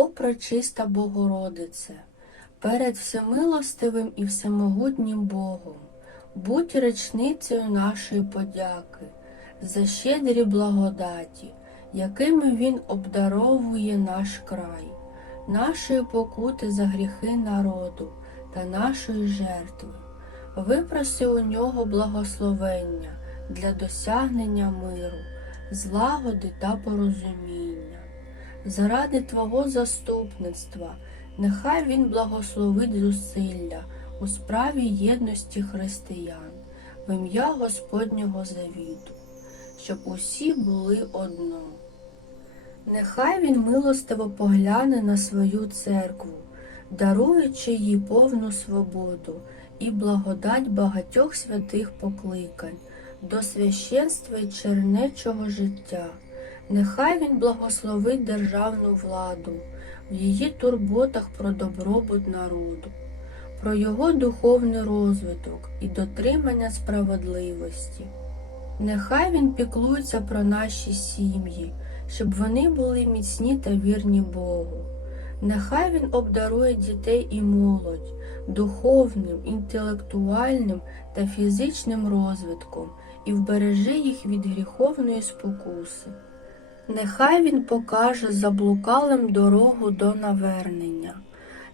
О, пречиста Богородице, перед всемилостивим і всемогутнім Богом, будь речницею нашої подяки за щедрі благодаті, якими Він обдаровує наш край, нашої покути за гріхи народу та нашої жертви. Випроси у нього благословення для досягнення миру, злагоди та порозуміння. Заради Твого заступництва, нехай Він благословить зусилля у справі єдності християн, в ім'я Господнього завіту, щоб усі були одно. Нехай Він милостиво погляне на свою церкву, даруючи їй повну свободу і благодать багатьох святих покликань до священства й чернечого життя. Нехай Він благословить державну владу в її турботах про добробут народу, про його духовний розвиток і дотримання справедливості. Нехай Він піклується про наші сім'ї, щоб вони були міцні та вірні Богу. Нехай Він обдарує дітей і молодь духовним, інтелектуальним та фізичним розвитком і вбереже їх від гріховної спокуси. Нехай Він покаже заблукалим дорогу до навернення,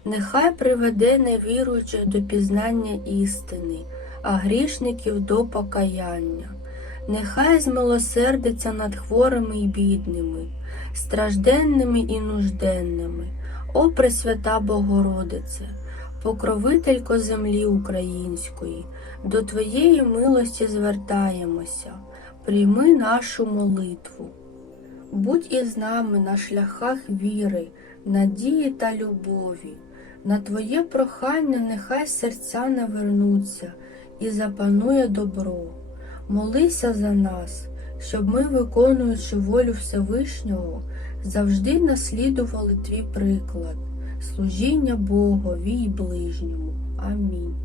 нехай приведе невіруючих до пізнання істини, а грішників до покаяння. Нехай змилосердиться над хворими і бідними, стражденними і нужденними, о Пресвята Богородице, покровителько землі української, до Твоєї милості звертаємося, прийми нашу молитву. Будь із нами на шляхах віри, надії та любові. На Твоє прохання нехай серця навернуться і запанує добро. Молися за нас, щоб ми, виконуючи волю Всевишнього, завжди наслідували Твій приклад, служіння Богові й ближньому. Амінь.